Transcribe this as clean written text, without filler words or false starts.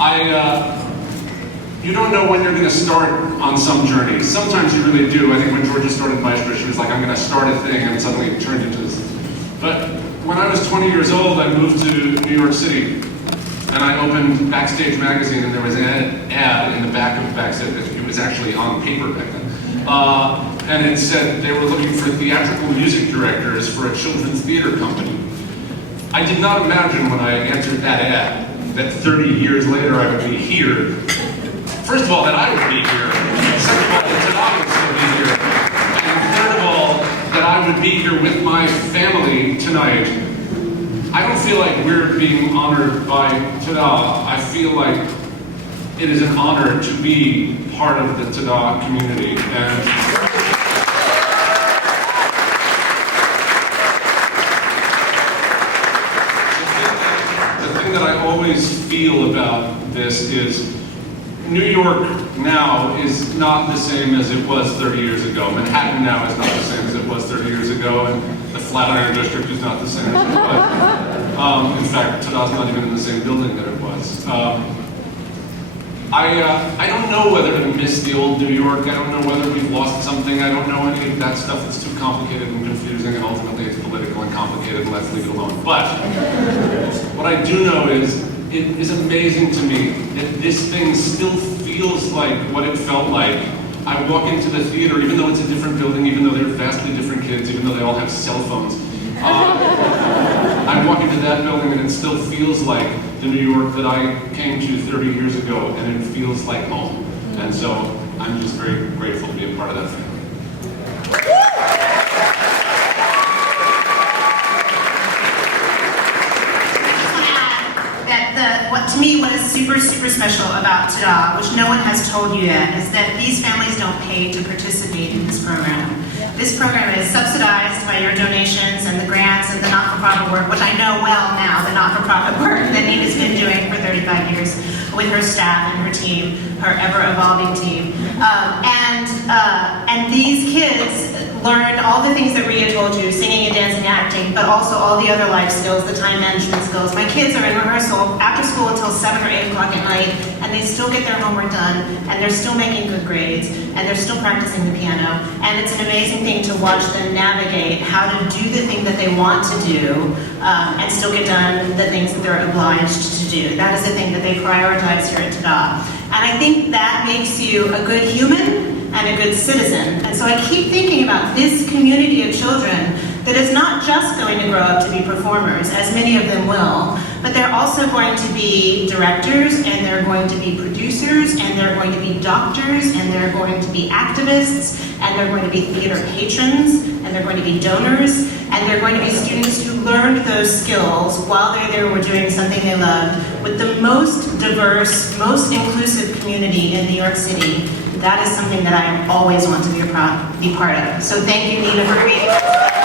You don't know when you're going to start on some journey. Sometimes you really do. I think when Georgia started Maestro, she was like, I'm going to start a thing, and suddenly it turned into this. But when I was 20 years old, I moved to New York City, and I opened Backstage magazine, and there was an ad in the back of Backstage. It was actually on paper back then. And it said they were looking for theatrical music directors for a children's theater company. I did not imagine when I answered that ad that 30 years later I would be here. First of all, that I would be here. Second of all, that TADA would still be here. And third of all, that I would be here with my family tonight. I don't feel like we're being honored by TADA. I feel like it is an honor to be part of the TADA community. And the thing that I always feel about this is New York now is not the same as it was 30 years ago. Manhattan now is not the same as it was 30 years ago, and the Flatiron District is not the same as it was. In fact, TADA's not even in the same building that it was. I don't know whether to miss the old New York. I don't know whether we've lost something. I don't know any of that stuff. It's too complicated and confusing, and ultimately it's political and complicated, and let's leave it alone. But what I do know is it is amazing to me that this thing still feels like what it felt like. I walk into the theater, even though it's a different building, even though they're vastly different kids, even though they all have cell phones. I walk into that building and it still feels like the New York that I came to 30 years ago, and it feels like home. And so I'm just very grateful to be a part of that family. To me, what is super, super special about TADA, which no one has told you yet, is that these families don't pay to participate in this program. This program is subsidized by your donations and the grants and the not-for-profit work, which I know well now, the not-for-profit work that Nina's been doing for 35 years with her staff and her team, her ever-evolving team. And these kids learned all the things that Ria told you, singing and dancing, acting, but also all the other life skills, the time management skills. My kids are in rehearsal after school until 7 or 8 o'clock at night, and they still get their homework done, and they're still making good grades, and they're still practicing the piano. And it's an amazing thing to watch them navigate how to do the thing that they want to do, and still get done the things that they're obliged to do. That is the thing that they prioritize here at TADA. And I think that makes you a good human and a good citizen. And so I keep thinking about this community of children that is not just going to grow up to be performers, as many of them will, but they're also going to be directors, and they're going to be producers, and they're going to be doctors, and they're going to be activists, and they're going to be theater patrons, and they're going to be donors, and they're going to be students who learned those skills while they're there were doing something they loved with the most diverse, most inclusive community in New York City. That is something that I always want to be part of. So thank you, Nina, for being here.